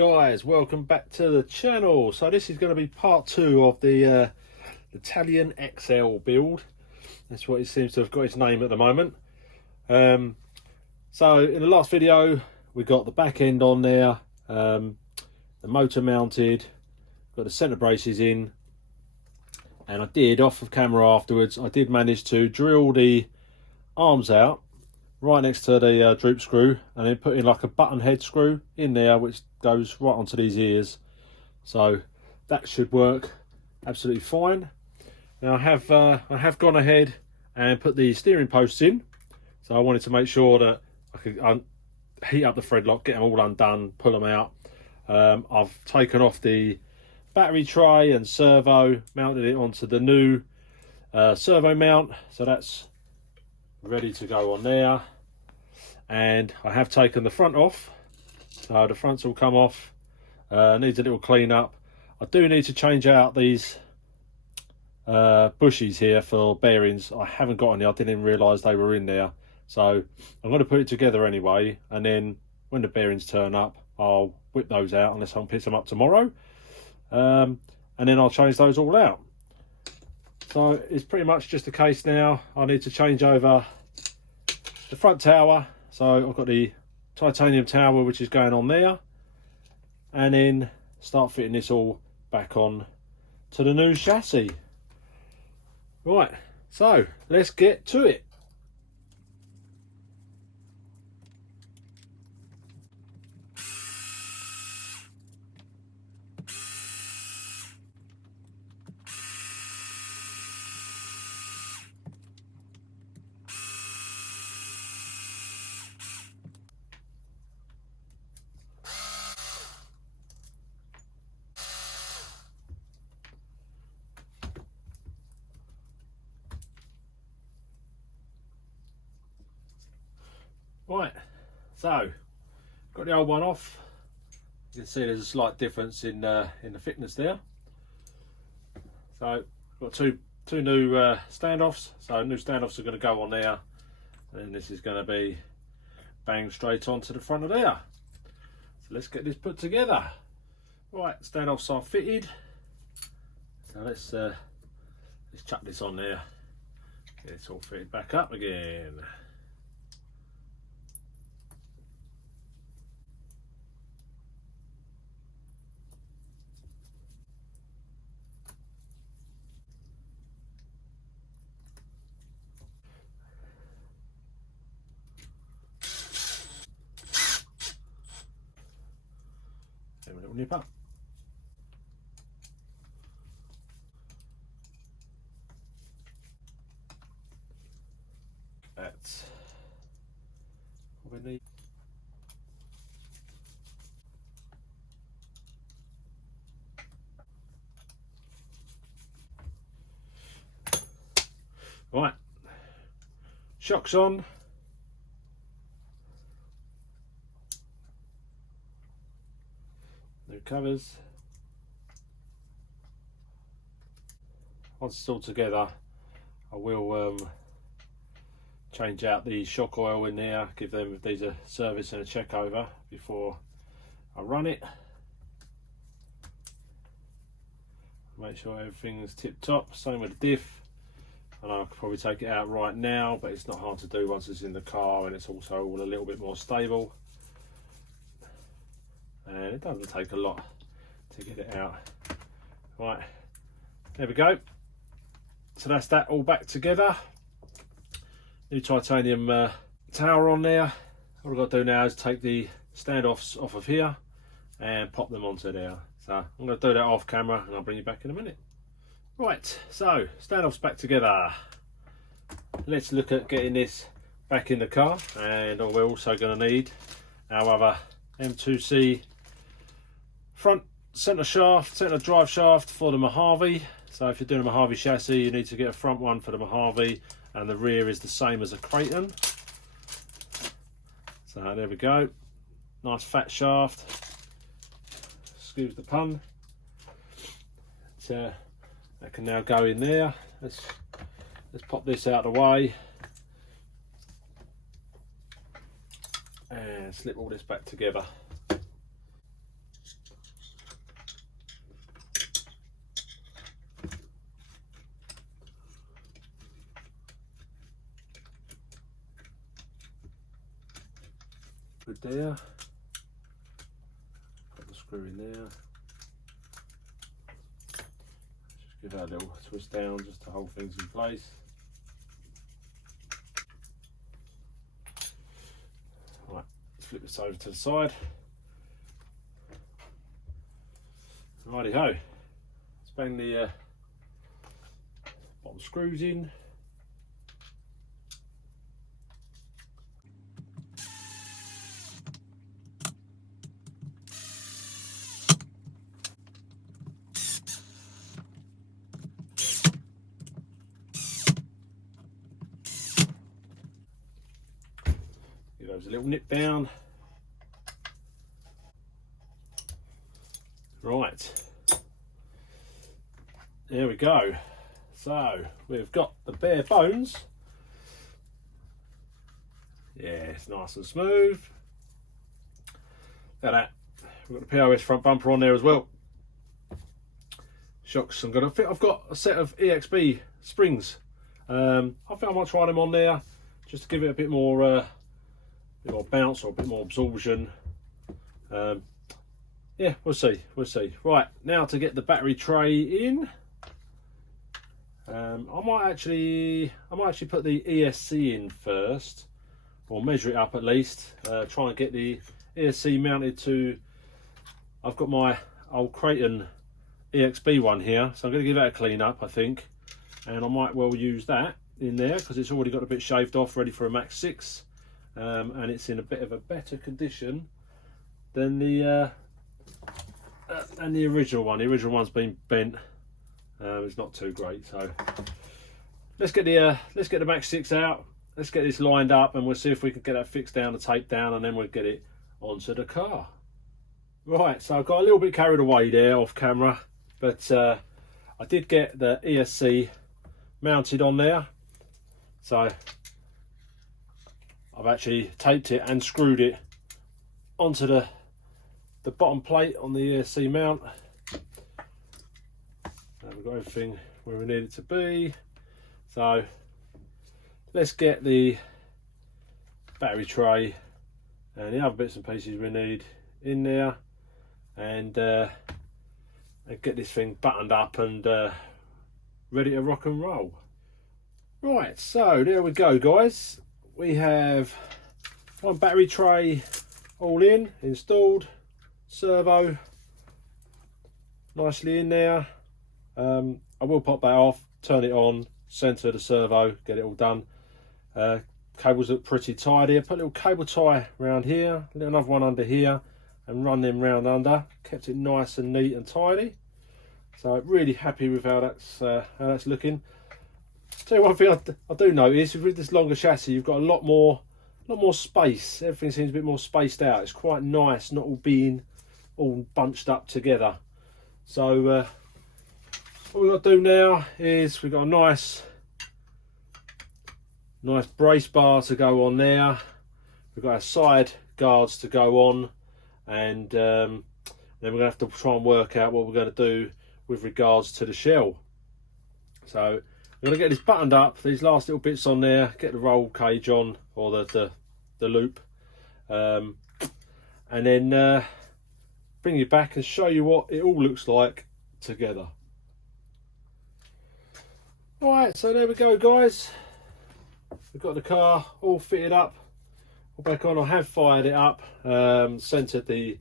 Guys, welcome back to the channel. So this is going to be part 2 of the Talion XL build. That's what it seems to have got its name at the moment. So in the last video we got the back end on there, the motor mounted, got the centre braces in, and I did, off of camera afterwards, I did manage to drill the arms out right next to the droop screw, and then put in like a button head screw in there which goes right onto these ears. So that should work absolutely fine. Now I have gone ahead and put the steering posts in, so I wanted to make sure that I could heat up the thread lock, get them all undone, pull them out. I've taken off the battery tray and servo, mounted it onto the new servo mount, so that's ready to go on there. And I have taken the front off, so the front's all come off. Needs a little clean up. I do need to change out these bushes here for bearings. I haven't got any, I didn't realise they were in there, so I'm going to put it together anyway, and then when the bearings turn up I'll whip those out, unless I can pick them up tomorrow, and then I'll change those all out. So it's pretty much just a case now. I need to change over the front tower, so I've got the titanium tower which is going on there, and then start fitting this all back on to the new chassis. Right, so let's get to it. Right, so got the old one off. You can see there's a slight difference in the thickness there. So got two new standoffs. So new standoffs are going to go on there, and this is going to be banged straight onto the front of there. So let's get this put together. Right, standoffs are fitted. So let's chuck this on there. Get it all fitted back up again. A little nip up. That's what we need. Right, shocks on. New covers. Once it's all together, I will change out the shock oil in there, give these a service and a check over before I run it. Make sure everything's tip top. Same with the diff. I know I could probably take it out right now, but it's not hard to do once it's in the car, and it's also all a little bit more stable. And it doesn't take a lot to get it out. Right, there we go. So that's that all back together. New titanium tower on there. All I've got to do now is take the standoffs off of here and pop them onto there. So I'm going to do that off camera, and I'll bring you back in a minute. Right, so standoffs back together. Let's look at getting this back in the car, and we're also going to need our other M2C front centre drive shaft for the Mojave. So if you're doing a Mojave chassis, you need to get a front one for the Mojave, and the rear is the same as a Creighton. So there we go, nice fat shaft, excuse the pun. That can now go in there. Let's pop this out of the way and slip all this back together. good there. Put the screw in there. Just give that a little twist down just to hold things in place. Right, let's flip this over to the side. Righty ho. Let's bang the bottom screws in. Give those a little nip down. Right, there we go. So we've got the bare bones. Yeah, it's nice and smooth. Look at that. We've got the POS front bumper on there as well. Shocks. I've got a set of EXB springs. I think I might try them on there just to give it a bit more bounce or a bit more absorption. Yeah, we'll see. Right, now to get the battery tray in. I might actually put the ESC in first, or measure it up at least. Try and get the ESC mounted to. I've got my old Creighton EXB one here, so I'm going to give that a clean up, I think, and I might well use that in there because it's already got a bit shaved off, ready for a Max 6, and it's in a bit of a better condition than the original one. The original one's been bent. It's not too great, so let's get the Max 6 out. Let's get this lined up, and we'll see if we can get that fixed down and taped down, and then we'll get it onto the car. Right, so I got a little bit carried away there off camera, but I did get the ESC mounted on there. So I've actually taped it and screwed it onto the bottom plate on the ESC mount. And we've got everything where we need it to be. So let's get the battery tray and the other bits and pieces we need in there, and get this thing buttoned up and ready to rock and roll. Right, so there we go, guys. We have one battery tray all installed, servo nicely in there. I will pop that off, turn it on, centre the servo, get it all done. Cables look pretty tidy. I put a little cable tie around here, another one under here, and run them round under. Kept it nice and neat and tidy. So really happy with how that's looking. Tell you one thing I do notice with this longer chassis, you've got a lot more space. Everything seems a bit more spaced out. It's quite nice, not all being all bunched up together. So what we've got to do now is we've got a nice brace bar to go on there. We've got our side guards to go on, and then we're going to have to try and work out what we're going to do with regards to the shell. So I'm going to get this buttoned up, these last little bits on there, get the roll cage on, or the loop, and then bring you back and show you what it all looks like together. Alright, so there we go, guys. We've got the car all fitted up, all back on. I have fired it up, centered the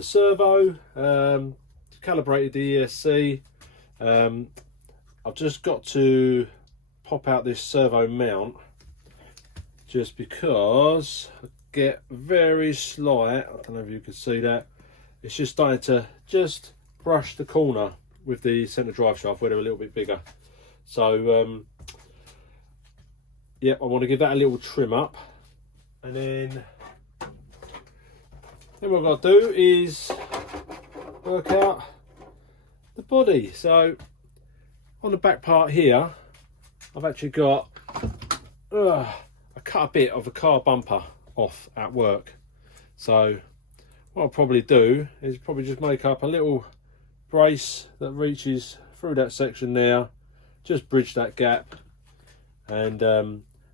servo, calibrated the ESC. I've just got to pop out this servo mount just because I get very slight. I don't know if you can see that. It's just starting to just brush the corner with the centre drive shaft where they're a little bit bigger. So yeah, I want to give that a little trim up, and then what I've got to do is work out the body. So on the back part here, I've actually got I cut a bit of a car bumper off at work. So what I'll probably do is probably just make up a little brace that reaches through that section there, just bridge that gap, and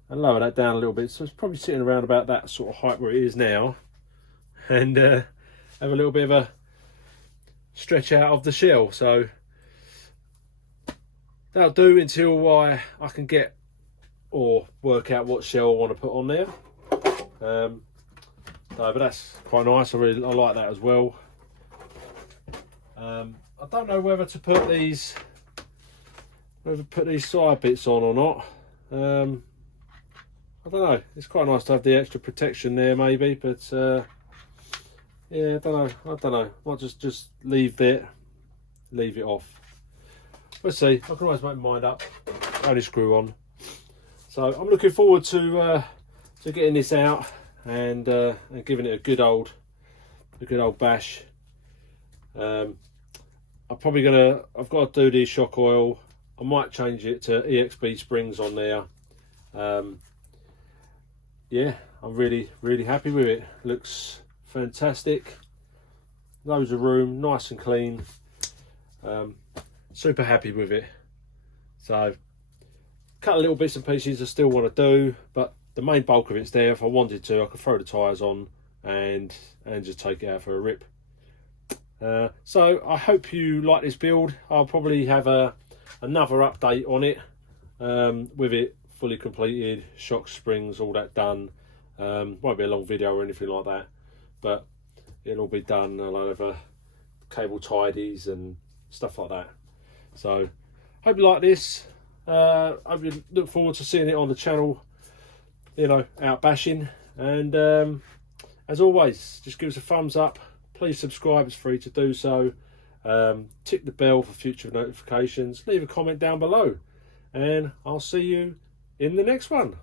lower that down a little bit. So it's probably sitting around about that sort of height where it is now. and have a little bit of a stretch out of the shell. So that'll do until I can get or work out what shell I want to put on there. No, but that's quite nice. I like that as well. I don't know whether to put these side bits on or not. I don't know. It's quite nice to have the extra protection there, maybe, but yeah, I don't know. Might just leave it off. Let's see. I can always make my mind up. Only screw on. So I'm looking forward to getting this out and giving it a good old bash. I've got to do the shock oil. I might change it to EXB springs on there. Yeah, I'm really happy with it. Looks fantastic. Loads of room, nice and clean. Super happy with it. So, cut little bits and pieces I still want to do, but the main bulk of it's there. If I wanted to, I could throw the tyres on and just take it out for a rip. So I hope you like this build. I'll probably have another update on it with it fully completed, shocks, springs, all that done. Won't be a long video or anything like that, but it'll all be done. I'll have cable tidies and stuff like that. So hope you like this. I look forward to seeing it on the channel, you know, out bashing. And as always, just give us a thumbs up. Please subscribe, it's free to do so. Tick the bell for future notifications. Leave a comment down below, and I'll see you in the next one.